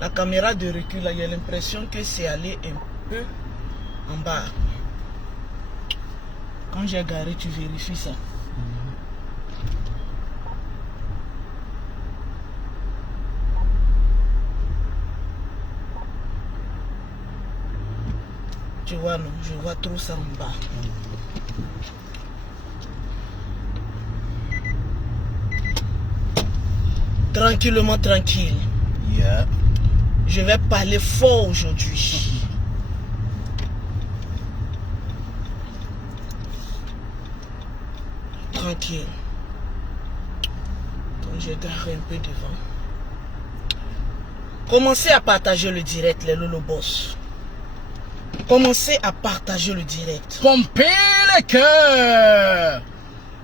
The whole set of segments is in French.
La caméra de recul, il y a l'impression que c'est allé un peu en bas. Quand j'ai garé, tu vérifies ça. Tu vois, non, je vois trop ça en bas. Tranquillement, tranquille. Yeah. Je vais parler fort aujourd'hui. Tranquille. Donc, je garé un peu devant. Commencez à partager le direct, les Lolo Boss. Commencez à partager le direct. Pompez les cœurs.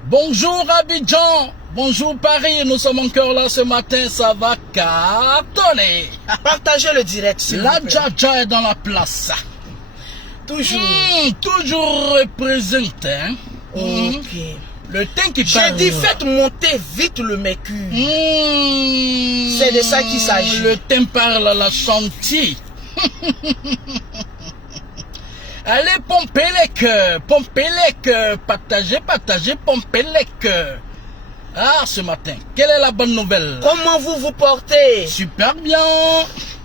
Bonjour Abidjan. Bonjour Paris. Nous sommes encore là ce matin. Ça va cartonner. Partagez le direct. La Djaja est dans la place. Toujours. Toujours représenté. Hein? Ok. Le temps qui parle. J'ai dit faites monter vite le mercure. C'est de ça qu'il s'agit. Le temps parle à la chantier. Allez, pomper les cœurs, partagez, pomper les cœurs. Ah, ce matin, quelle est la bonne nouvelle? Comment vous vous portez? Super bien.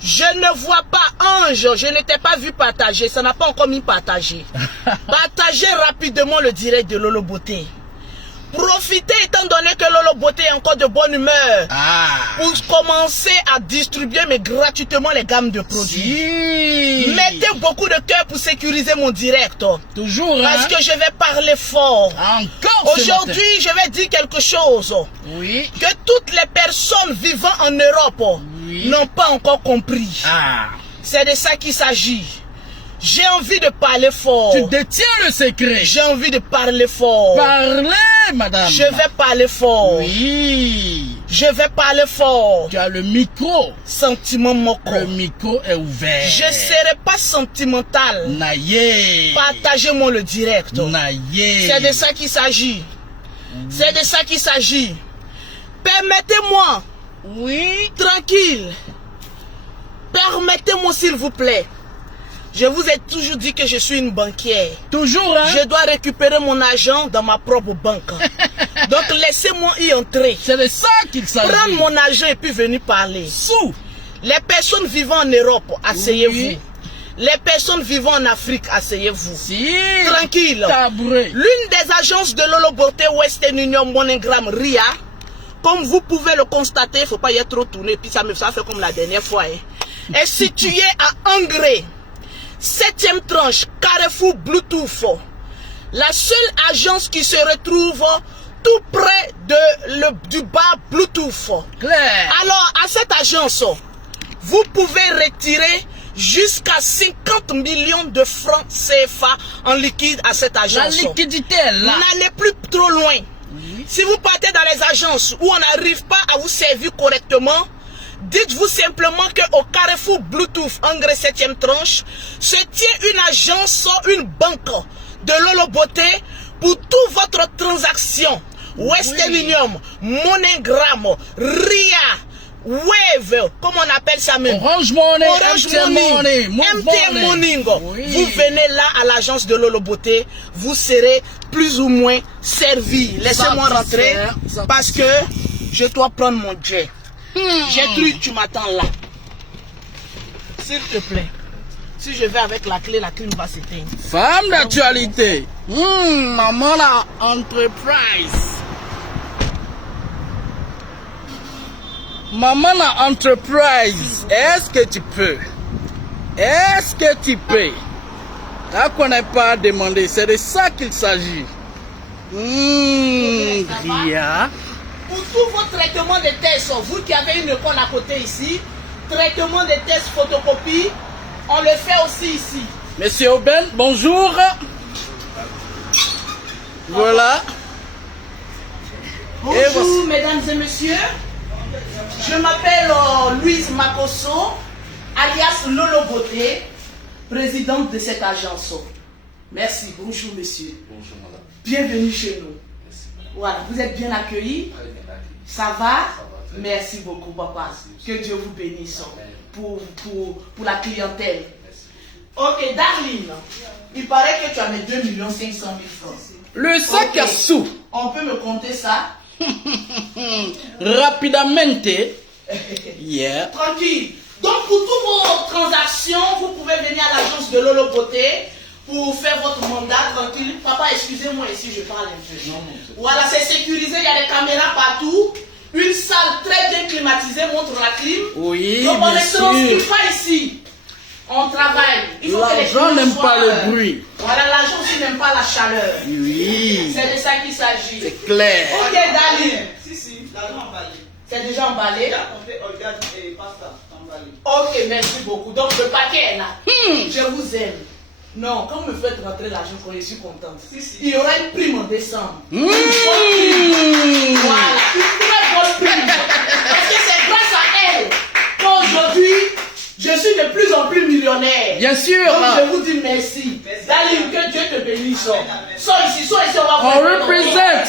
Je ne vois pas Ange, je ne t'ai pas vu partager, ça n'a pas encore mis partager. Partagez rapidement le direct de Lolo Beauté. Profitez étant donné que Lolo Beauté est encore de bonne humeur pour commencer à distribuer mais gratuitement les gammes de produits. Mettez beaucoup de cœur pour sécuriser mon direct. Toujours, parce que je vais parler fort. Encore aujourd'hui, je vais dire quelque chose. Oui. Que toutes les personnes vivant en Europe n'ont pas encore compris. C'est de ça qu'il s'agit. J'ai envie de parler fort. Tu détiens le secret. J'ai envie de parler fort. Parlez, madame. Je vais parler fort. Oui. Je vais parler fort. Tu as le micro. Sentiment moko. Le micro est ouvert. Je ne serai pas sentimental. Naïe. Partagez-moi le direct. Naïe. C'est de ça qu'il s'agit. C'est de ça qu'il s'agit. Permettez-moi. Oui. Tranquille. Permettez-moi s'il vous plaît. Je vous ai toujours dit que je suis une banquière. Toujours, hein? Je dois récupérer mon argent dans ma propre banque. Donc laissez-moi y entrer. C'est de ça qu'il s'agit. Prendre mon argent et puis venir parler. Sous. Les personnes vivant en Europe, asseyez-vous. Les personnes vivant en Afrique, asseyez-vous. Tranquille. L'une des agences de Lolo Beauté Western Union Monogram RIA, comme vous pouvez le constater, il ne faut pas y être trop tourné, puis ça fait comme la dernière fois, hein, est située à Angré. 7e tranche, Carrefour Bluetooth. La seule agence qui se retrouve tout près du bar Bluetooth. Claire. Alors, à cette agence, vous pouvez retirer jusqu'à 50 millions de francs CFA en liquide à cette agence. La liquidité est là. N'allez plus trop loin. Si vous partez dans les agences où on n'arrive pas à vous servir correctement, dites-vous simplement qu'au Carrefour Bluetooth Angré 7e tranche se tient une agence, une banque de Lolo Beauté pour toute votre transaction. Western Union, Monogram, RIA, Wave, comme on appelle ça même. Orange Money, MTN Money. Vous venez là à l'agence de Lolo Beauté, vous serez plus ou moins servi. Laissez-moi rentrer parce que je dois prendre mon jet. Gertrude, tu m'attends là. S'il te plaît. Si je vais avec la clé va s'éteindre. Femme d'actualité. Maman la entreprise. Maman la entreprise. Est-ce que tu peux? Est-ce que tu peux? Là qu'on n'est pas demandé. C'est de ça qu'il s'agit. Ria. Pour tous vos traitements de tests, vous qui avez une école à côté ici, traitement de tests photocopie, on le fait aussi ici. Monsieur Aubin, bonjour. Voilà. Bonjour mesdames et messieurs. Je m'appelle Louise Makosso, alias Lolo Beauté, présidente de cette agence. Merci, bonjour monsieur. Bonjour madame. Bienvenue chez nous. Merci madame. Voilà, vous êtes bien accueillis? Très bien accueilli. Ça va? Très bien. Merci beaucoup papa. Que Dieu vous bénisse Amen. pour la clientèle. Merci. Ok, Darline, il paraît que tu as mis 2 500 000 francs. Le sac à sous. On peut me compter ça? Rapidamente. Yeah. Tranquille. Donc pour toutes vos transactions, vous pouvez venir à l'agence de Lolo Beauté pour faire votre mandat tranquille. Papa, excusez-moi ici, je parle un peu. Voilà, c'est sécurisé, il y a des caméras partout. Une salle très bien climatisée montre la clim. Oui, donc on bien ne transpire sûr. pas ici. On travaille. Il faut que les L'argent clients n'aime pas soient, le bruit. Voilà, l'argent aussi n'aime pas la chaleur. Oui. C'est de ça qu'il s'agit. C'est clair. Ok, Daline. Si, l'argent emballé. C'est déjà emballé. Il a compté organe et pasta emballé. Ok, merci beaucoup. Donc le paquet est là. Je vous aime. Non, quand vous me faites rentrer l'argent, je suis contente. Il y aura une prime en décembre. Une bonne prime. Voilà, une très bonne prime. Parce que c'est grâce à elle qu'aujourd'hui, je suis de plus en plus millionnaire. Bien sûr. Donc je vous dis merci. Daline, que Dieu te bénisse. Sois ici, on va On représente.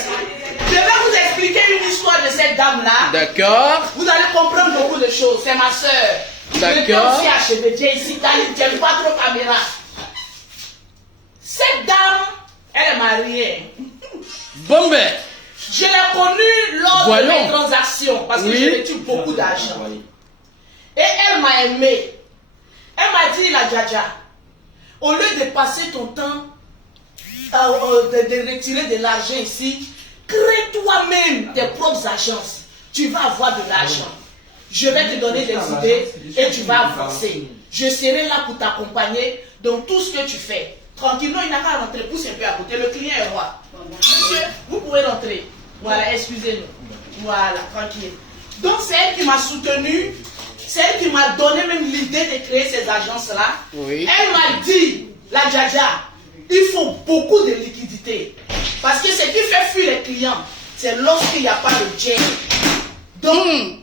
Je vais vous expliquer une histoire de cette dame-là. D'accord. Vous allez comprendre beaucoup de choses. C'est ma soeur. D'accord. Je aussi achevé. Viens ici, Daline, tu n'aimes pas trop caméra. Cette dame, elle est mariée. Bon ben. Je l'ai connue lors de mes transactions parce que Oui. je lui tue beaucoup d'argent. Et elle m'a aimé. Elle m'a dit, la Djadja, au lieu de passer ton temps de retirer de l'argent ici, crée toi-même tes propres agences. Tu vas avoir de l'argent. Je vais te donner des idées et tu vas avancer. Je serai là pour t'accompagner dans tout ce que tu fais. Tranquillement, il n'a qu'à rentrer. Pousse un peu à côté. Le client est roi. Monsieur, vous pouvez rentrer. Voilà, excusez-nous. Voilà, tranquille. Donc, c'est elle qui m'a soutenu. C'est elle qui m'a donné même l'idée de créer ces agences-là. Oui. Elle m'a dit, la Djadja, il faut beaucoup de liquidités. Parce que ce qui fait fuir les clients, c'est lorsqu'il n'y a pas de jet. Donc,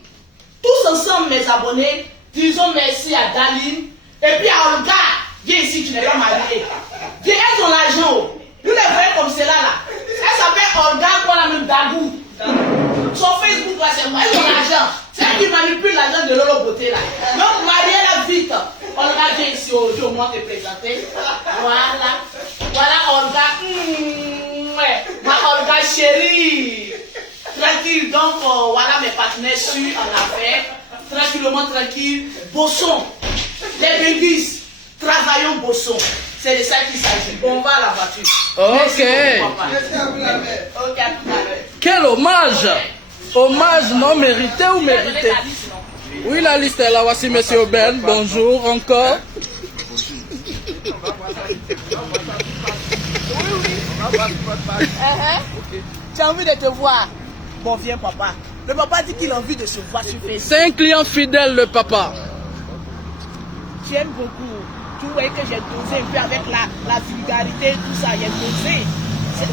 tous ensemble, mes abonnés, disons merci à Daline. Et puis à Olga, viens ici, tu n'es pas marié. Viens, elles ont l'argent. Nous les voyons comme cela là. Elle s'appelle Olga, qu'on a même Dagou. Son Facebook là, c'est moi. Elles ont l'argent. C'est elle qui manipule l'argent de Lolo Beauté là. Donc, mariez-la vite. Olga, viens ici, je au moins te présenter. Voilà. Voilà Olga. Ouais. Ma Olga chérie. Tranquille, donc voilà mes partenaires sûrs en affaires. Tranquillement, tranquille. Bossons. Les bébis. Travaillons, bossons. C'est de ça qu'il s'agit. On va à la voiture. Ok. Merci beaucoup, papa. Ok, à tout à l'heure. Quel hommage. Hommage non mérité ou mérité? Oui, la liste est là. Voici monsieur Ben. Bonjour encore. Tu as envie de te voir? Bon, viens, papa. Le papa dit qu'il a envie de se voir sur Facebook. C'est un client fidèle, le papa. Tu aimes beaucoup. Tu voyais que j'ai dosé un peu avec la vulgarité, tout ça. J'ai dosé.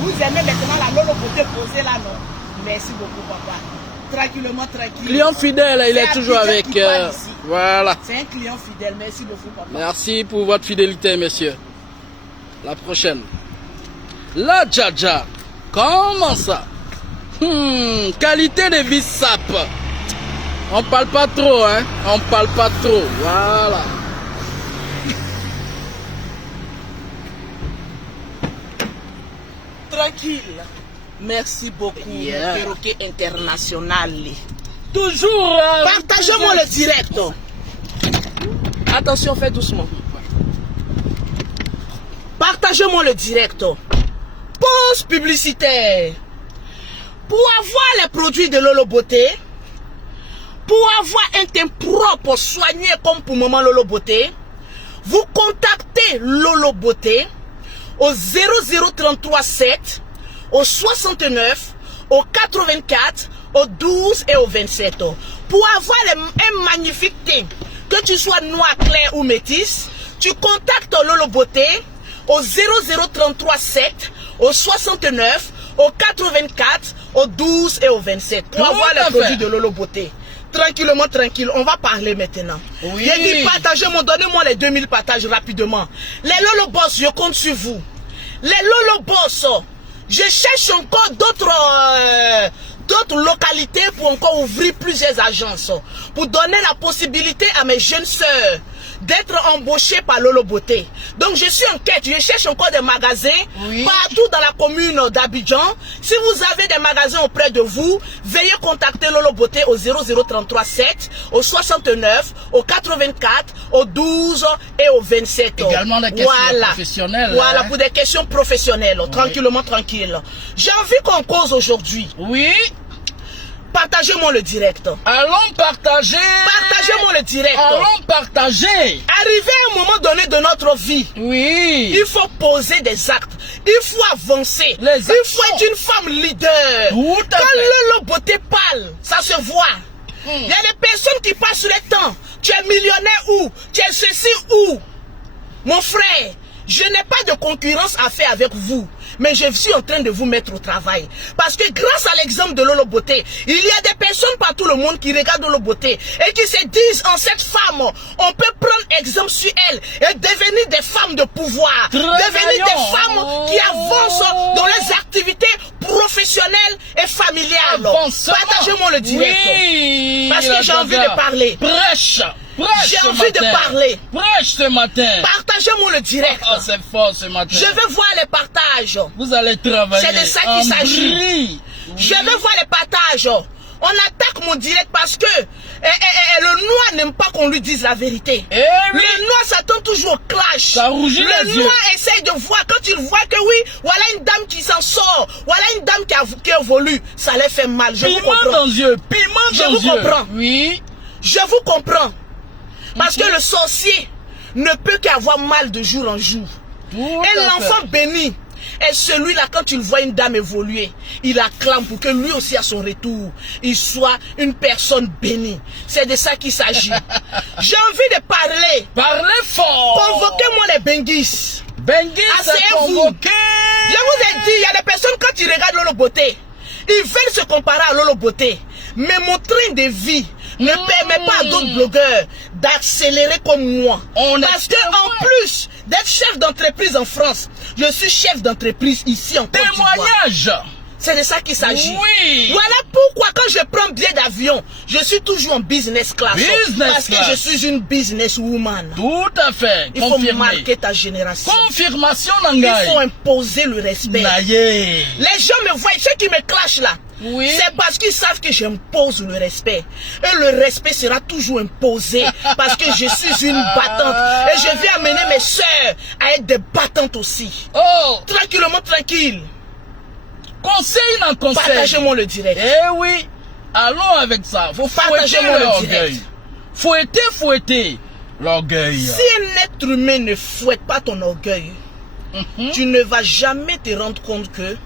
Vous aimez maintenant la Lolo Beauté posée là, non? Merci beaucoup, papa. Tranquillement, tranquille. Client fidèle, il est toujours avec. Voilà. C'est un client fidèle. Merci beaucoup, papa. Merci pour votre fidélité, messieurs. La prochaine. La Djadja. Comment ça? Qualité de vie sap. On parle pas trop, hein? On parle pas trop. Voilà. Tranquille. Merci beaucoup, Yeah. mon perroquet international. Toujours. Partagez-moi le direct. Attention, fais doucement. Partagez-moi le direct. Pause publicitaire. Pour avoir les produits de Lolo Beauté, pour avoir un teint propre, soigné comme pour maman Lolo Beauté, vous contactez Lolo Beauté au 00337, au 69, au 84, au 12 et au 27. Pour avoir un magnifique teint, que tu sois noir, clair ou métis, tu contactes Lolo Beauté au 00337, au 69, au 84, au 12 et au 27. Pour avoir les produits de Lolo Beauté. Tranquillement, tranquille, on va parler maintenant. Oui. J'ai dit partagez-moi, donnez-moi les 2000 partages rapidement. Les Lolo Boss, je compte sur vous. Les Lolo Boss, je cherche encore d'autres localités pour encore ouvrir plusieurs agences, pour donner la possibilité à mes jeunes sœurs d'être embauchées par Lolo Beauté. Donc je suis en quête, je cherche encore des magasins partout dans la commune d'Abidjan. Si vous avez des magasins auprès de vous, veuillez contacter Lolo Beauté au 0033 7, au 69, au 84, au 12 et au 27. Également des questions professionnelles. Voilà, pour des questions professionnelles, tranquillement, tranquille. J'ai envie qu'on cause aujourd'hui. Oui. Partagez-moi le direct. Allons partager. Partagez-moi le direct. Allons partager. Arrivé à un moment donné de notre vie, oui, il faut poser des actes. Il faut avancer. Il faut être une femme leader. Quand Lolo Beauté parle, ça se voit. Il y a des personnes qui passent le temps. Tu es millionnaire où? Tu es ceci où? Mon frère, je n'ai pas de concurrence à faire avec vous, mais je suis en train de vous mettre au travail. Parce que grâce à l'exemple de Lolo Beauté, il y a des personnes par tout le monde qui regardent Lolo Beauté et qui se disent, en cette femme, on peut prendre exemple sur elle et devenir des femmes de pouvoir. Devenir des femmes qui avancent dans les activités professionnelles et familiales. Partagez-moi le direct. Oui, parce que j'ai envie de parler. Prêche. J'ai envie de parler. Prêche ce matin. Partagez-moi le direct. Oh, c'est fort ce matin. Je veux voir les partages. Vous allez travailler. C'est de ça qu'il s'agit. Je veux voir les partages. On attaque mon direct parce que le noir n'aime pas qu'on lui dise la vérité. Oui. Le noir s'attend toujours au clash. Ça rougit les yeux. Le noir essaye de voir, quand il voit que oui, voilà une dame qui s'en sort, voilà une dame qui évolue, ça les fait mal. Je vous comprends. Dans les yeux. Piment je dans vous les yeux. comprends. Oui. Je vous comprends. Parce que le sorcier ne peut qu'avoir mal de jour en jour. Et l'enfant béni est celui-là, quand il voit une dame évoluer, il acclame pour que lui aussi à son retour, il soit une personne bénie. C'est de ça qu'il s'agit. J'ai envie de parler. Parlez fort. Convoquez-moi les Benguis. Benguis, asseyez-vous. Je vous ai dit, il y a des personnes quand ils regardent Lolo Beauté, ils veulent se comparer à Lolo Beauté. Mais mon train de vie ne permet pas à d'autres blogueurs d'accélérer comme moi. Parce que en plus d'être chef d'entreprise en France, je suis chef d'entreprise ici en Côte d'Ivoire. Témoignage. C'est de ça qu'il s'agit. Oui. Voilà pourquoi quand je prends billet d'avion, je suis toujours en business class. Parce que je suis une businesswoman. Tout à fait. Il faut marquer ta génération. Confirmation, Il faut imposer le respect. Naye. Les gens me voient, ceux qui me clashent là. Oui. C'est parce qu'ils savent que j'impose le respect. Et le respect sera toujours imposé parce que je suis une battante. Et je vais amener mes soeurs à être des battantes aussi. Oh. Tranquillement, tranquille. Conseil dans conseil. Partagez-moi le direct. Eh oui. Allons avec ça. Faut fouetter l'orgueil. Fouetter l'orgueil. Si un être humain ne fouette pas ton orgueil, tu ne vas jamais te rendre compte que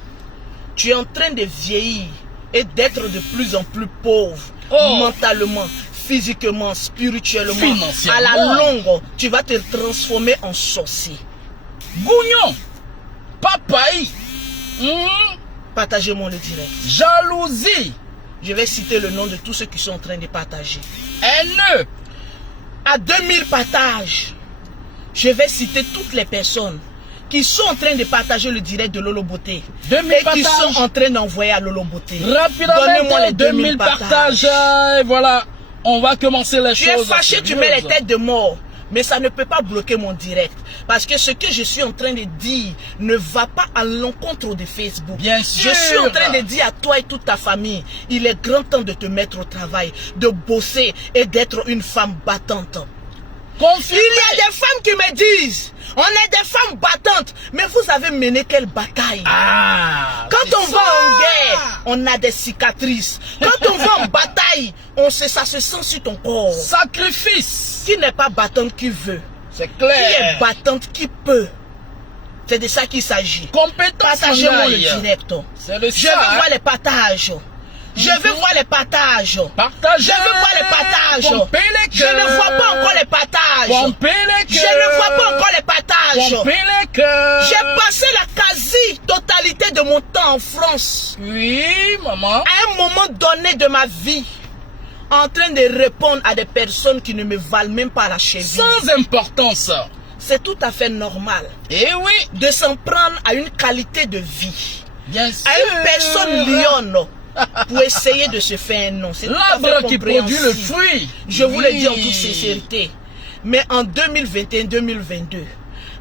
tu es en train de vieillir et d'être de plus en plus pauvre, mentalement, physiquement, spirituellement. À la longue, tu vas te transformer en sorcier. Gougnon, papaye, partagez-moi le direct. Jalousie. Je vais citer le nom de tous ceux qui sont en train de partager. Haineux. À 2000 partages, je vais citer toutes les personnes qui sont en train de partager le direct de Lolo Beauté et qui sont en train d'envoyer à Lolo Beauté. Rapidement, donnez-moi les 2000 partages. Et voilà, on va commencer les choses. Tu es fâché, tu mets les têtes de mort. Mais ça ne peut pas bloquer mon direct. Parce que ce que je suis en train de dire ne va pas à l'encontre de Facebook. Bien sûr. Je suis en train de dire à toi et toute ta famille, il est grand temps de te mettre au travail, de bosser et d'être une femme battante. Confirmé. Il y a des femmes qui me disent, on est des femmes battantes, mais vous avez mené quelle bataille? Quand on va en guerre, on a des cicatrices. Quand on va en bataille, ça se sent sur ton corps. Sacrifice. Qui n'est pas battante qui veut? C'est clair. Qui est battante qui peut? C'est de ça qu'il s'agit. Compétence. Partagez-moi le direct. Je veux voir les partages. Je veux voir les partages. Partagez. Je veux voir les partages. Je ne vois pas encore les partages. Je ne vois pas encore les partages. J'ai passé la quasi-totalité de mon temps en France. Oui, maman. À un moment donné de ma vie, en train de répondre à des personnes qui ne me valent même pas la cheville. Sans importance. c'est tout à fait normal. Eh oui. De s'en prendre à une qualité de vie. Bien sûr. À une personne lionne. Pour essayer de se faire un nom. C'est l'arbre qui produit le fruit. Je vous le dis en toute sincérité. Mais en 2021-2022,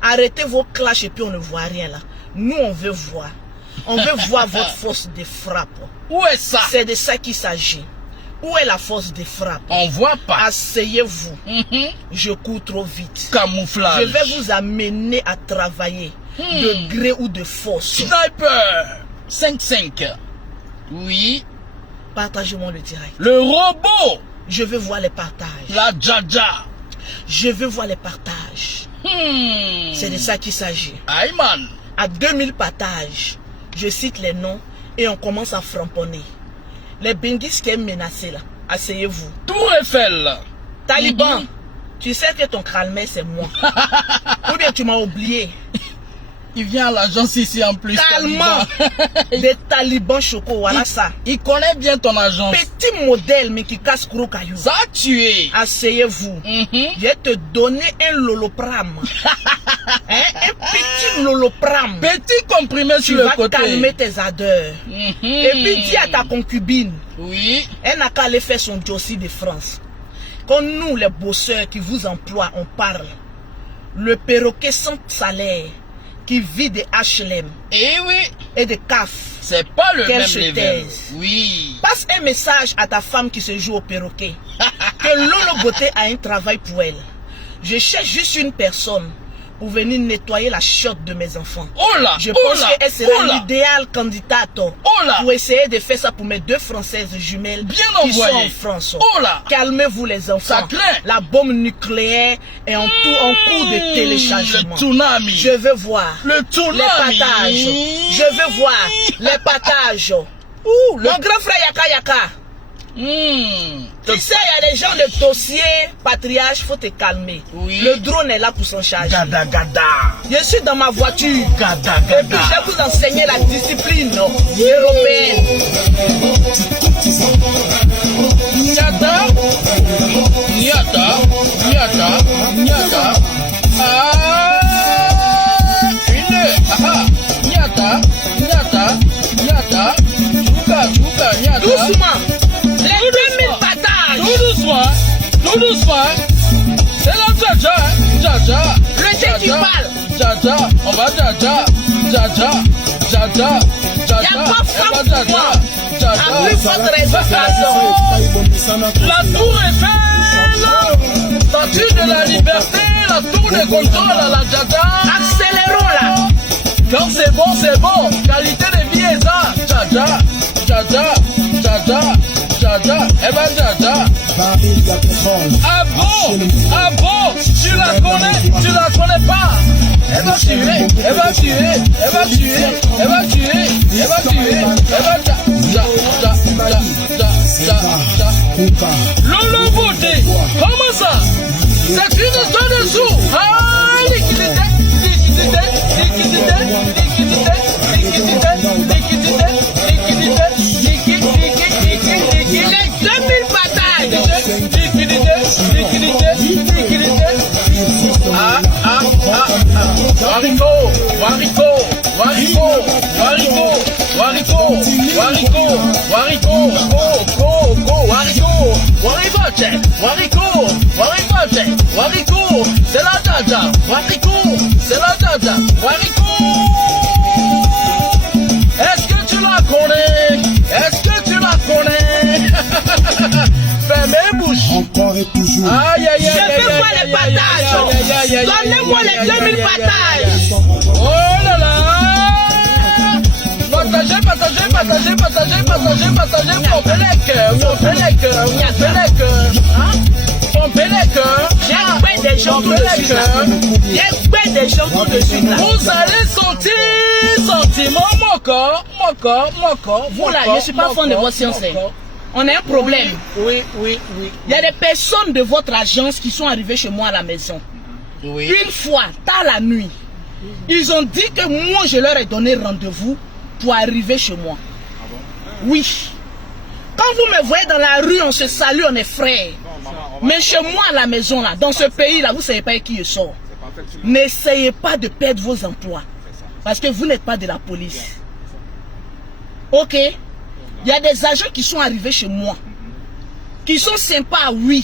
arrêtez vos clashs et puis on ne voit rien là. Nous, on veut voir. On veut voir votre force de frappe. Où est ça? C'est de ça qu'il s'agit. Où est la force de frappe? On voit pas. Asseyez-vous. Je cours trop vite. Camouflage. Je vais vous amener à travailler de gré ou de force. Sniper 5-5. Oui. Partagez-moi le direct. Le robot. Je veux voir les partages. La Jaja. Je veux voir les partages. C'est de ça qu'il s'agit. Ayman. À 2000 partages, je cite les noms et on commence à framponner. Les Bengis qui est menacé là, asseyez-vous. Tour Eiffel. Taliban, tu sais que ton crâne c'est moi. Ou bien tu m'as oublié. Il vient à l'agence ici en plus. Calmement. Des talibans choco, voilà ça. Il connaît bien ton agence. Petit modèle, mais qui casse gros caillou. Ça a tué. Asseyez-vous. Je vais te donner un lolopram. Un petit lolopram. Petit comprimé sur le côté. Tu vas calmer tes ardeurs. Et puis dis à ta concubine. Oui. Elle n'a qu'à aller faire son dossier de France. Quand nous, les bosseurs qui vous emploient, on parle. Le perroquet sans salaire qui vit des HLM et des CAF. C'est pas le même se level. Taise. Oui. Passe un message à ta femme qui se joue au perroquet. Que Lolo Beauté a un travail pour elle. Je cherche juste une personne pour venir nettoyer la chiotte de mes enfants. Oh là, je pense qu'elle sera l'idéal candidate pour essayer de faire ça pour mes deux françaises jumelles bien qui sont envoyé. en France. Oh là. Calmez-vous les enfants. Ça craint. La bombe nucléaire est en cours de téléchargement. Le tsunami. Je veux voir le tsunami. Les partages. Je veux voir les partages. Mon grand frère Yaka Yaka. Tu sais, il y a des gens de dossier, patriarche, faut te calmer. Oui. Le drone est là pour s'en charger. Gada, gada. Je suis dans ma voiture. Gada, gada. Et puis je vais vous enseigner la discipline européenne. Nyata, nyata, nyata, nyata. Ah, nyata, nyata, nyata. Chuka, nyata. Doucement. Les 2000 partages. Tout doucement. C'est la Jaja. Le thé qui parle. Jaja, on va Jaja. Il n'y a pas frappe pour moi. En plus votre réputation. La tour Eiffel. Statue de la liberté. La tour de contrôle à la Jaja. Accélérons là. Quand c'est bon. Qualité de vie est ça. Jaja. Eh ben Jaja. Ah bon. Tu la connais pas. Elle va tuer. Lolo Beauté. Comment ça? C'est une histoire de sous. Ah, liquidité. Les 2000 partages. Liquidité. Wariko, c'est la Jaja. Est-ce que tu la connais? Fermez bouche. Encore et toujours. Je veux voir les partages. Donnez-moi les 2000 partages. Oh là là. Partagez. Pompez les cœurs. J'ai fait des gens tout de suite là. Vous allez sentir mon corps. Vous là, je ne suis pas fan de votre science. On a un problème. Oui. Il y a des personnes de votre agence qui sont arrivées chez moi à la maison. Oui. Une fois, tard la nuit, ils ont dit que moi, je leur ai donné rendez-vous pour arriver chez moi. Oui. Quand vous me voyez dans la rue, on se salue, on est frères. Mais chez moi, à la maison, là, dans ce pays-là, vous ne savez pas qui je sors. N'essayez pas de perdre vos emplois. Parce que vous n'êtes pas de la police. Ok? Il y a des agents qui sont arrivés chez moi. Qui sont sympas, oui.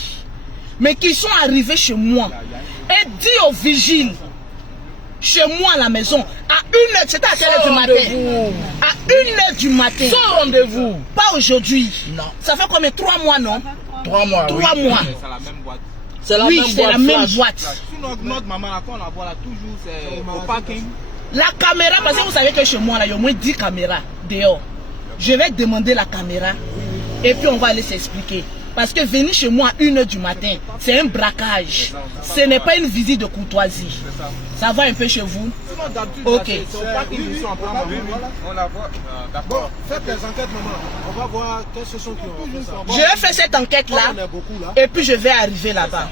Mais qui sont arrivés chez moi. Et dit aux vigiles, chez moi à la maison, à 1h, c'était à quelle heure du matin? À 1h du matin. Sans rendez-vous. Pas aujourd'hui. Non. Ça fait combien? 3 mois, non? 3 mois. 3 mois. C'est la même boîte. C'est la Oui, même c'est boîte. la même flash. boîte. Notre maman, là, quand on la voit là, toujours, c'est au parking. La caméra, parce que vous savez que chez moi, là, il y a au moins 10 caméras dehors. Je vais demander la caméra et puis on va aller s'expliquer. Parce que venir chez moi à 1h du matin, c'est un braquage. Ce n'est pas une visite de courtoisie. Ça va un peu chez vous? Ok. C'est au parking, ils sont en plein moment. On la voit. D'accord. Faites les enquêtes, maman. On va voir quels ce sont qui ont fait ça. Je vais faire cette enquête-là On est beaucoup là. et puis je vais arriver là-bas.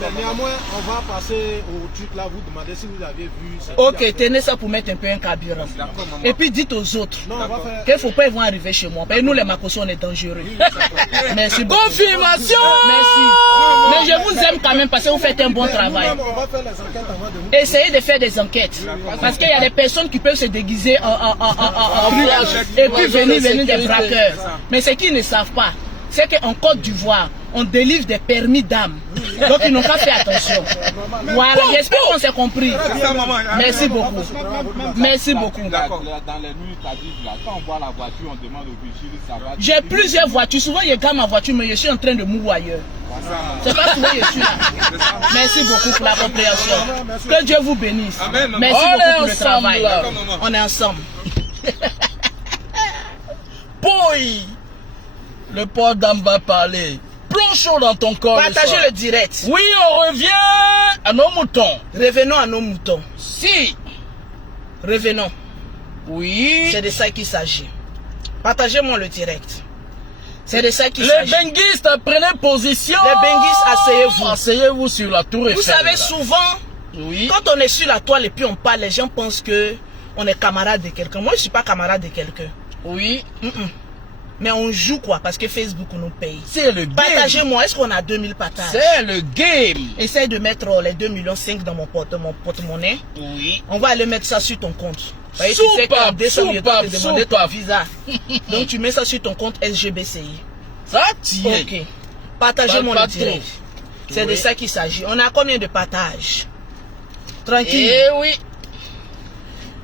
Mais néanmoins, on va passer au truc là, vous demandez si vous aviez vu. Ok, tenez ça pour mettre un peu un carburant. Et puis dites aux autres Non, on va faire. qu'il ne faut pas ils vont arriver chez moi. Parce que nous, les Makosso, on est dangereux. Merci beaucoup. Confirmation. Merci. Mais je vous aime quand même parce que vous faites un bon travail. On va faire les enquêtes avant de nous. Essayez de faire des enquêtes. Parce qu'il y a des personnes qui peuvent se déguiser en truc et puis venir des braqueurs. Mais ce qu'ils ne savent pas, c'est qu'en Côte d'Ivoire, on délivre des permis d'âme. Donc ils n'ont pas fait attention. Voilà, j'espère qu'on s'est compris. Merci beaucoup. Merci beaucoup. D'accord. Dans les nuits tardives, là, quand on voit la voiture, on demande au vigile, ça va. J'ai plusieurs voitures. Souvent, je garde ma voiture, mais je suis en train de mourir ailleurs. C'est pas souvent je suis là. Merci beaucoup pour la compréhension. Que Dieu vous bénisse. Merci beaucoup pour le travail. On est ensemble. Boy. Le port d'âme va parler. Plonge chaud dans ton corps. Partagez le direct. Oui, on revient à nos moutons. Revenons à nos moutons. Si. Revenons. Oui. C'est de ça qu'il s'agit. Partagez-moi le direct. C'est de ça qu'il Les s'agit. benguistes, prenez position. Les benguistes, asseyez-vous. Asseyez-vous sur la tour Eiffel. Vous savez, là. souvent, Oui. quand on est sur la toile et puis on parle, les gens pensent que on est camarade de quelqu'un. Moi, je ne suis pas camarade de quelqu'un. Oui. Mais on joue quoi? Parce que Facebook nous paye. C'est le game. Partagez-moi. Est-ce qu'on a 2000 partages? C'est le game. Essaye de mettre les 2,5 millions dans mon porte-monnaie. Oui. On va aller mettre ça sur ton compte. Tu sais Soupape, qu'en 200 000 soupape, te demander ton soupape. visa. Donc tu mets ça sur ton compte SGBCI. Ça tient. Ok. Partagez-moi Pas le direct. trop. C'est de Oui. ça qu'il s'agit. On a combien de partages? Tranquille. Eh oui.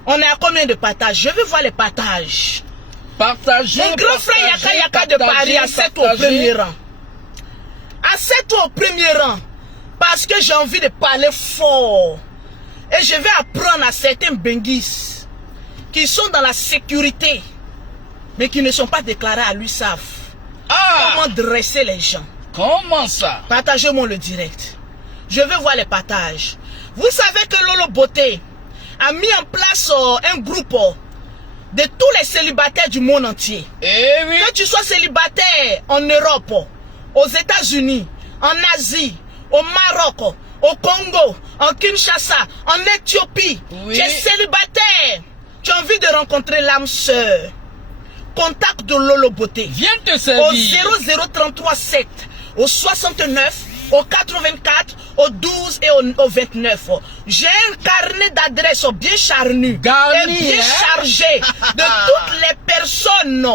On est à combien de partages? Je veux voir les partages. Partagez. Mon grand frère Yaka Yaka de Paris a 7 au premier rang. À 7 au premier rang. Parce que j'ai envie de parler fort. Et je vais apprendre à certains benguis qui sont dans la sécurité, mais qui ne sont pas déclarés à l'USAF. Comment dresser les gens. Comment ça? Partagez-moi le direct. Je veux voir les partages. Vous savez que Lolo Beauté a mis en place un groupe de tous les célibataires du monde entier. Eh oui. Que tu sois célibataire en Europe, aux États-Unis, en Asie, au Maroc, au Congo, en Kinshasa, en Éthiopie, Oui. tu es célibataire, tu as envie de rencontrer l'âme sœur. Contacte de Lolo Beauté Viens te au servir. 00337, au 69, au 84, au 12 et au 29. J'ai un carnet d'adresses bien charnu Garni, et bien hein? chargé de toutes les personnes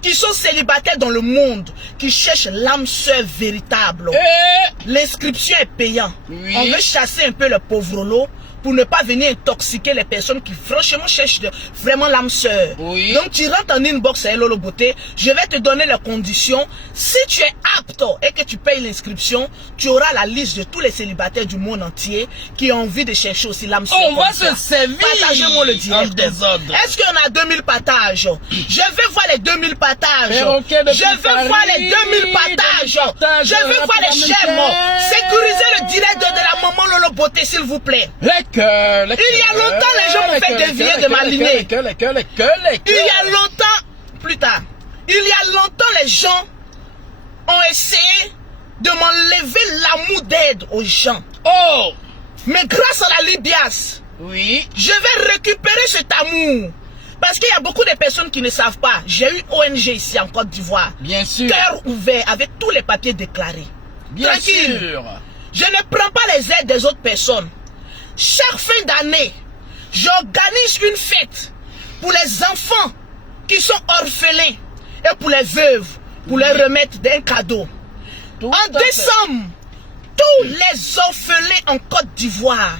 qui sont célibataires dans le monde, qui cherchent l'âme sœur véritable. Eh. L'inscription est payante. Oui. On veut chasser un peu le pauvre lot pour ne pas venir intoxiquer les personnes qui franchement cherchent vraiment l'âme sœur. Oui. Donc tu rentres en inbox à Lolo Beauté, je vais te donner les conditions. Si tu es apte et que tu payes l'inscription, tu auras la liste de tous les célibataires du monde entier qui ont envie de chercher aussi l'âme sœur. On va comme se ça. servir. Partagez-moi le En direct. désordre. Est-ce qu'on a 2000 partages? Je vais voir les 2000 partages. Perroquet de Je veux voir les 2000 partages. Je veux voir les j'aime. Sécurisez le direct de la maman Lolo Beauté, s'il vous plaît. Les cœurs, les Il y a longtemps, les gens m'ont fait dévier de ma lignée. Il y a longtemps, plus tard, il y a longtemps, les gens ont essayé de m'enlever l'amour d'aide aux gens. Oh. Mais grâce à la Libias, Oui. je vais récupérer cet amour. Parce qu'il y a beaucoup de personnes qui ne savent pas. J'ai eu ONG ici en Côte d'Ivoire. Bien sûr. Cœur ouvert, avec tous les papiers déclarés. Bien Tranquille. sûr. Je ne prends pas les aides des autres personnes. chaque fin d'année, j'organise une fête pour les enfants qui sont orphelins et pour les veuves, pour leur remettre des cadeaux. En décembre, tous les orphelins en Côte d'Ivoire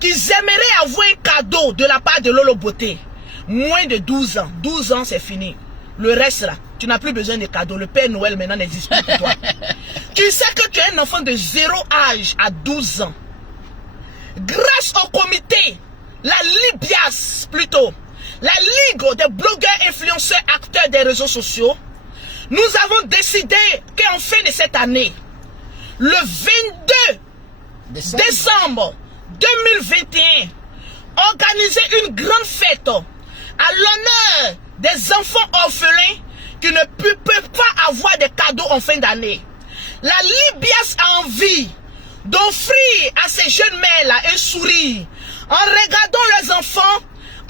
qui aimeraient avoir un cadeau de la part de Lolo Beauté, moins de 12 ans. 12 ans, c'est fini. Le reste là, tu n'as plus besoin de cadeaux. Le Père Noël maintenant n'existe plus pour toi. Tu sais que tu es un enfant de 0 âge à 12 ans. Grâce au comité, la Libias plutôt, la Ligue des blogueurs, influenceurs, acteurs des réseaux sociaux, nous avons décidé qu'en fin de cette année, le 22 décembre 2021, organiser une grande fête à l'honneur des enfants orphelins qui ne peuvent pas avoir de cadeaux en fin d'année. La Libias a envie d'offrir à ces jeunes mères-là un sourire en regardant leurs enfants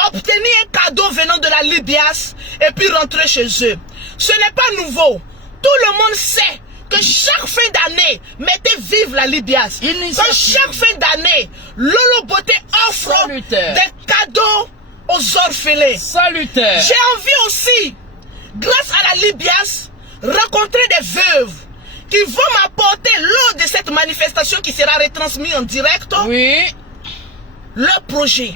obtenir un cadeau venant de la Libias et puis rentrer chez eux. Ce n'est pas nouveau. Tout le monde sait que chaque fin d'année, mettez vive la Libias. Que chaque fin d'année, Lolo Beauté offre des cadeaux aux orphelins. Salutaire. J'ai envie aussi, grâce à la Libias, rencontrer des veuves qui vont m'apporter lors de cette manifestation qui sera retransmise en direct. Oui. Leur projet.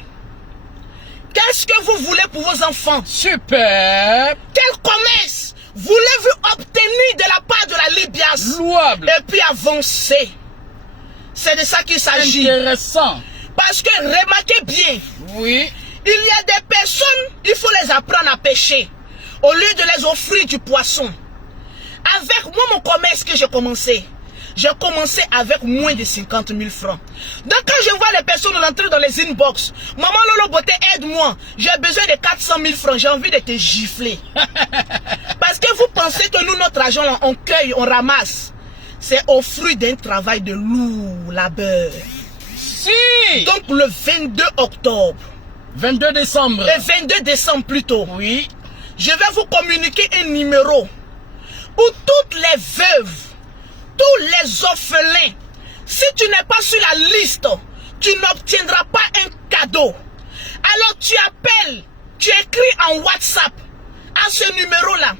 Qu'est-ce que vous voulez pour vos enfants? Super. Quel commerce voulez-vous obtenir de la part de la Libias? Louable. Et puis avancer. C'est de ça qu'il s'agit. Intéressant. Parce que remarquez bien. Oui. Il y a des personnes, il faut les apprendre à pêcher. Au lieu de les offrir du poisson. Avec moi, mon commerce que j'ai commencé avec moins de 50 000 francs. Donc quand je vois les personnes rentrer dans les inbox, maman Lolo Beauté, aide-moi, j'ai besoin de 400 000 francs, j'ai envie de te gifler. Parce que vous pensez que nous, notre argent, là, on cueille, on ramasse. C'est au fruit d'un travail de lourd labeur. Si. Donc le 22 octobre. 22 décembre. Le 22 décembre plutôt. Oui. Je vais vous communiquer un numéro pour toutes les veuves, tous les orphelins. Si tu n'es pas sur la liste, tu n'obtiendras pas un cadeau. Alors tu appelles, tu écris en WhatsApp à ce numéro-là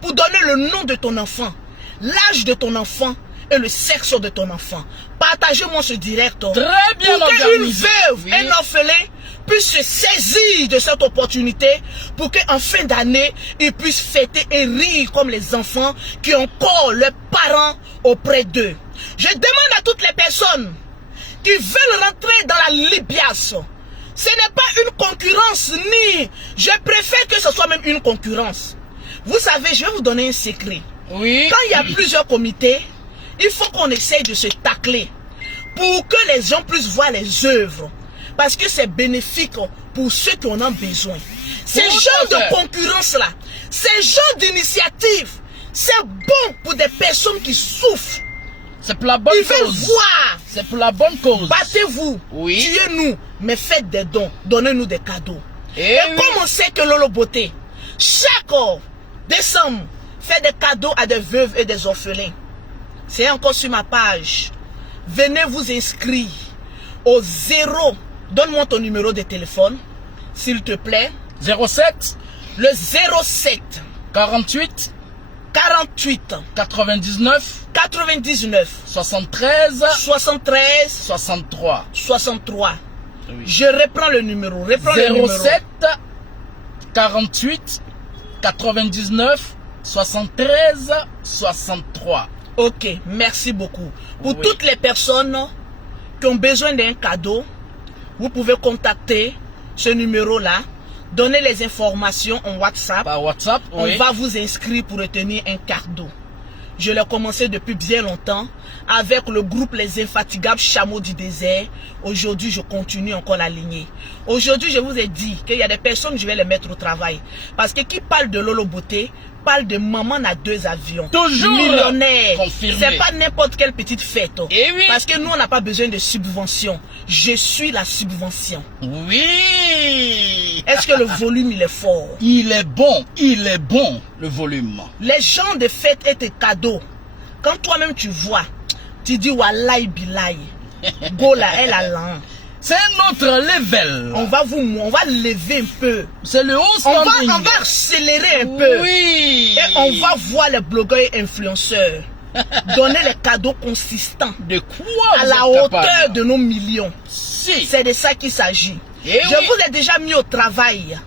pour donner le nom de ton enfant, l'âge de ton enfant et le sexe de ton enfant. Partagez-moi ce direct. Très bien pour qu'une organisé. veuve, Oui. un orphelin puisse se saisir de cette opportunité pour qu'en fin d'année, ils puissent fêter et rire comme les enfants qui ont encore leurs parents auprès d'eux. Je demande à toutes les personnes qui veulent rentrer dans la Libias. Ce n'est pas une concurrence ni... Je préfère que ce soit même une concurrence. Vous savez, je vais vous donner un secret. Oui. Quand il y a plusieurs comités, il faut qu'on essaye de se tacler pour que les gens puissent voir les œuvres. Parce que c'est bénéfique pour ceux qui en ont besoin. Ce genre de concurrence-là, ce genre d'initiative, c'est bon pour des personnes qui souffrent. C'est pour la bonne Ils veulent cause. voir. C'est pour la bonne cause. Battez-vous, Oui. tuez-nous, mais faites des dons, donnez-nous des cadeaux. Et oui. comme on sait que Lolo Beauté, chaque décembre, fait des cadeaux à des veuves et des orphelins. C'est encore sur ma page. Venez vous inscrire au 0. Donne-moi ton numéro de téléphone, s'il te plaît. 07 Le 07 48 48 99 99 73 73 63. 63. Oui. Je reprends le numéro. Reprends le numéro. 07 48 99 73 63. Ok, merci beaucoup. Pour Oui. toutes les personnes qui ont besoin d'un cadeau, vous pouvez contacter ce numéro-là, donner les informations en WhatsApp. Par WhatsApp, On oui. va vous inscrire pour retenir un cadeau. Je l'ai commencé depuis bien longtemps avec le groupe Les Infatigables Chameaux du Désert. Aujourd'hui, je continue encore la lignée. Aujourd'hui, je vous ai dit qu'il y a des personnes, je vais les mettre au travail. Parce que qui parle de Lolo Beauté, parle de maman à 2 avions. Toujours millionnaire. confirmé. C'est pas n'importe quelle petite fête. Eh oui. Parce que nous, on n'a pas besoin de subvention. Je suis la subvention. Oui. Est-ce que le volume, il est fort? Il est bon, le volume. Les gens de fête et tes cadeaux, quand toi-même tu vois, tu dis Wallahi Bilahi, Gola, elle a l'an. C'est un autre level. On va lever un peu. C'est le haut On standing. va accélérer un peu. Oui. Et on va voir les blogueurs et influenceurs donner les cadeaux consistants. De quoi à vous la êtes hauteur capable? de nos millions. Si. C'est de ça qu'il s'agit. Eh Je oui. vous ai déjà mis au travail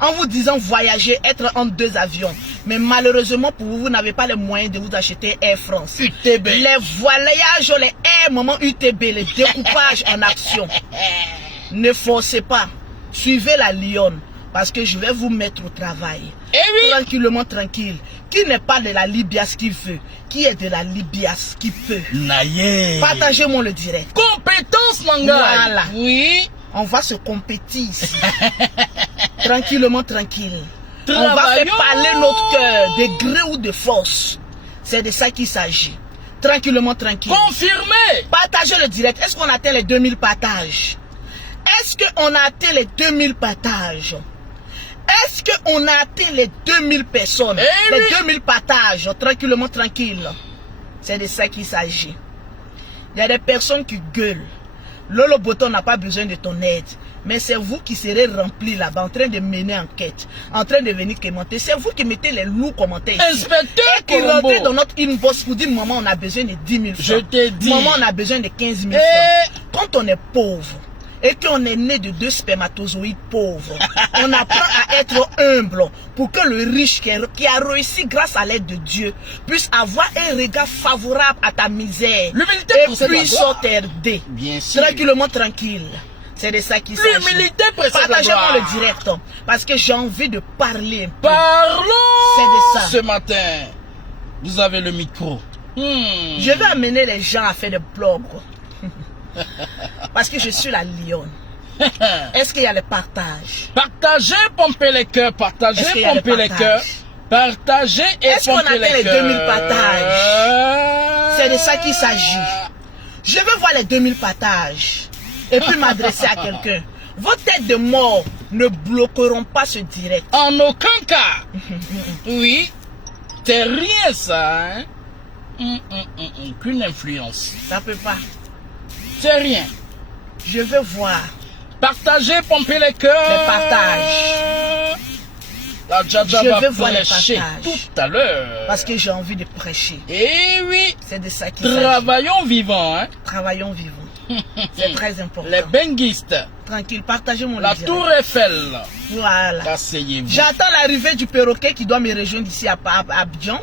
en vous disant voyager, être en 2 avions. Mais malheureusement pour vous, vous n'avez pas les moyens de vous acheter Air France. UTB. Les voyages, les Air Moment UTB, les découpages en action. Ne forcez pas. Suivez la lionne parce que je vais vous mettre au travail. Eh oui. Tranquillement, tranquille. Qui n'est pas de la Libias qui veut, qui est de la Libias qui peut. Naïe. Partagez-moi le direct. Compétence manga. Voilà. Oui. On va se compétir ici. Tranquillement, tranquille. On va Travaillons. faire parler notre cœur, de gré ou de force. C'est de ça qu'il s'agit. Tranquillement, tranquille. Confirmé. Partagez le direct. Est-ce qu'on atteint les 2000 partages? Est-ce qu'on a atteint les 2000 partages? Est-ce qu'on a atteint les 2000 personnes? Eh les oui. 2000 partages, tranquillement, tranquille. C'est de ça qu'il s'agit. Il y a des personnes qui gueulent. Lolo Boto n'a pas besoin de ton aide. Mais c'est vous qui serez remplis là-bas, en train de mener enquête, en train de venir commenter. C'est vous qui mettez les lourds commentaires ici. Inspecteur Et qui rentrez Colombo. dans notre inbox pour dire, maman, on a besoin de 10 000 francs. Je t'ai dit. Maman, on a besoin de 15 000 Eh. francs. Quand on est pauvre, et qu'on est né de 2 spermatozoïdes pauvres, on apprend à être humble pour que le riche qui a réussi grâce à l'aide de Dieu puisse avoir un regard favorable à ta misère L'humilité et précède la puis gloire. s'autorder. Bien sûr. Tranquillement, tranquille. C'est de ça qui s'agit. L'humilité précède la Partagez-moi gloire. le direct parce que j'ai envie de parler un peu. Parlons C'est de ça. ce matin. Vous avez le micro. Je vais amener les gens à faire des blogs. Parce que je suis la lionne. Est-ce qu'il y a le partage? Partagez, pompez les cœurs. Partagez, Est-ce qu'il y a pompez le les partage? cœurs. Partagez et Est-ce qu'on pompez atteint les cœurs. 2000 partages? C'est de ça qu'il s'agit. Je veux voir les 2000 partages et puis m'adresser à quelqu'un. Vos têtes de mort ne bloqueront pas ce direct. En aucun cas. Oui. C'est rien ça. Hein? Qu'une influence. Ça peut pas. C'est rien. Je veux voir. Partagez, pompez les cœurs. Les partages. La Djadja Je va veux voir les prêcher partages. tout à l'heure. Parce que j'ai envie de prêcher. Eh oui. C'est de ça qu'il s'agit. Travaillons vivants. Hein? Travaillons vivants. C'est très important. Les benguistes. Tranquille, partagez mon La direct. tour Eiffel. Voilà. Asseyez-vous. J'attends l'arrivée du perroquet qui doit me rejoindre ici à Abidjan.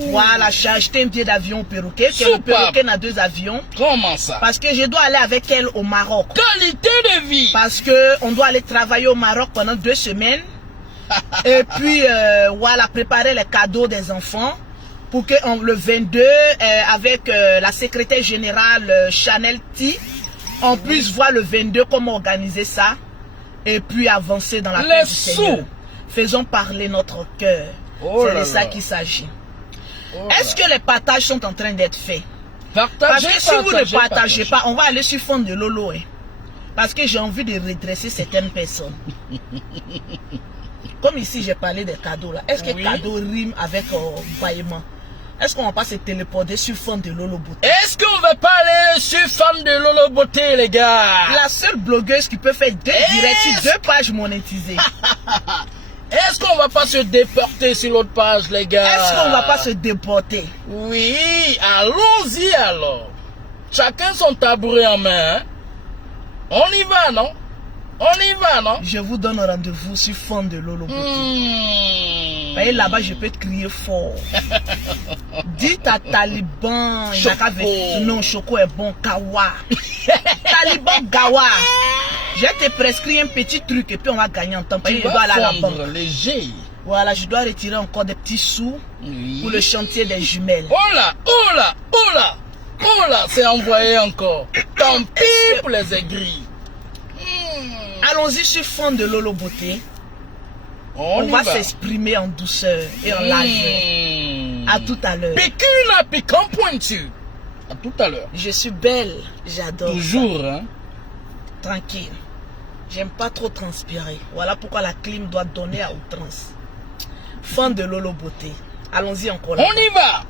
Voilà, j'ai acheté un billet d'avion au perroquet. Que le Superbe. perroquet a 2 avions. Comment ça? Parce que je dois aller avec elle au Maroc. Qualité de vie. Parce que on doit aller travailler au Maroc pendant 2 semaines. Et puis, voilà, préparer les cadeaux des enfants. Pour que le 22, avec la secrétaire générale Chanel T, on puisse voir le 22 comment organiser ça. Et puis avancer dans la paix Les du Seigneur. sous. Faisons parler notre cœur. Oh C'est là de ça là. qu'il s'agit. Oh Est-ce que les partages sont en train d'être faits? Parce Partagez, que si vous ne partagez, partagez pas, on va aller sur fond de Lolo. Hein. Parce que j'ai envie de redresser certaines personnes. Comme ici, j'ai parlé des cadeaux là. Est-ce que Oui. cadeau rime avec baillement? Est-ce qu'on va pas se téléporter sur fond de Lolo Beauté? Est-ce qu'on va pas aller sur Femme de Lolo Beauté, les gars? La seule blogueuse qui peut faire 2 directs sur 2 pages monétisées. Est-ce qu'on va pas se déporter sur l'autre page, les gars? Est-ce qu'on va pas se déporter? Oui, allons-y alors. Chacun son tabouret en main. Hein? On y va, non? On y va, non? Je vous donne rendez-vous sur fond de Lolo Beauté. Vous voyez, là-bas, je peux te crier fort. Dites à Taliban, il n'a qu'à venir. Non, Choco est bon, Kawa. Taliban Gawa. Je te prescris un petit truc et puis on va gagner en temps. Parce que Tu je dois aller à la vas banque. fondre léger. Voilà, je dois retirer encore des petits sous Oui. pour le chantier des jumelles. Oh là, oh là, oh là, oh là, c'est envoyé encore. Tant pis pour les aigris. Allons-y sur fond de Lolo Beauté. On On y va va. s'exprimer en douceur et en largeur. À tout à l'heure. Pécule piquant pointu. À tout à l'heure. Je suis belle, j'adore. Toujours, hein. Tranquille. J'aime pas trop transpirer. Voilà pourquoi la clim doit donner à outrance. Fond de Lolo Beauté. Allons-y encore là. On y va.